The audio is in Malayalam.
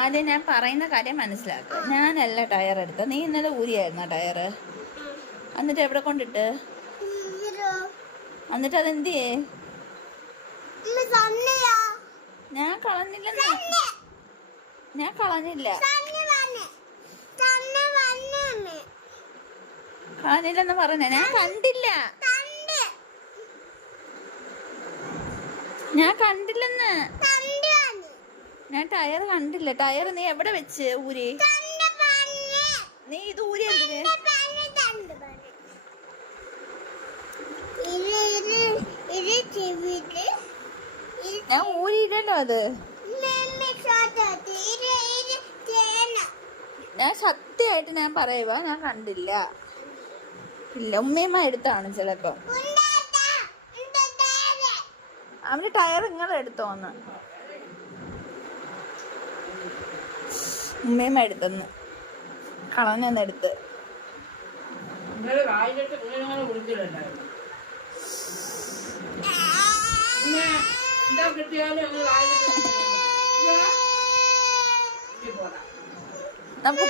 ആദ്യം ഞാൻ പറയുന്ന കാര്യം മനസ്സിലാക്കുക. ഞാനല്ല ടയർ എടുത്ത, നീ ഇന്നലെ ഊരിയായിരുന്നോ ടയറ്? എന്നിട്ട് എവിടെ കൊണ്ടിട്ട്? എന്നിട്ട് അതെന്തിയേ? ഞാൻ കളഞ്ഞില്ലെന്ന്. ഞാൻ കളഞ്ഞില്ല. കളഞ്ഞില്ലെന്ന് പറഞ്ഞ ഞാൻ കണ്ടില്ല. ഞാൻ കണ്ടില്ലെന്ന്. ഞാൻ ടയർ കണ്ടില്ല. ടയർ നീ എവിടെ വെച്ച് ഊരി? നീ ഇത് ഊരി എന്തിന്? ഞാൻ ഊരിയില്ലല്ലോ അത്. ഞാൻ സത്യമായിട്ട് ഞാൻ പറയുവാ, ഞാൻ കണ്ടില്ല. ഇല്ല, ഉമ്മയമ്മ എടുത്താണ് ചിലപ്പോ. അവന്റെ ടയർ നിങ്ങൾ എടുത്തോന്ന്. ഉമ്മയമ്മ എടുത്തെന്ന്, കളഞ്ഞെന്നെടുത്ത്. നമുക്ക്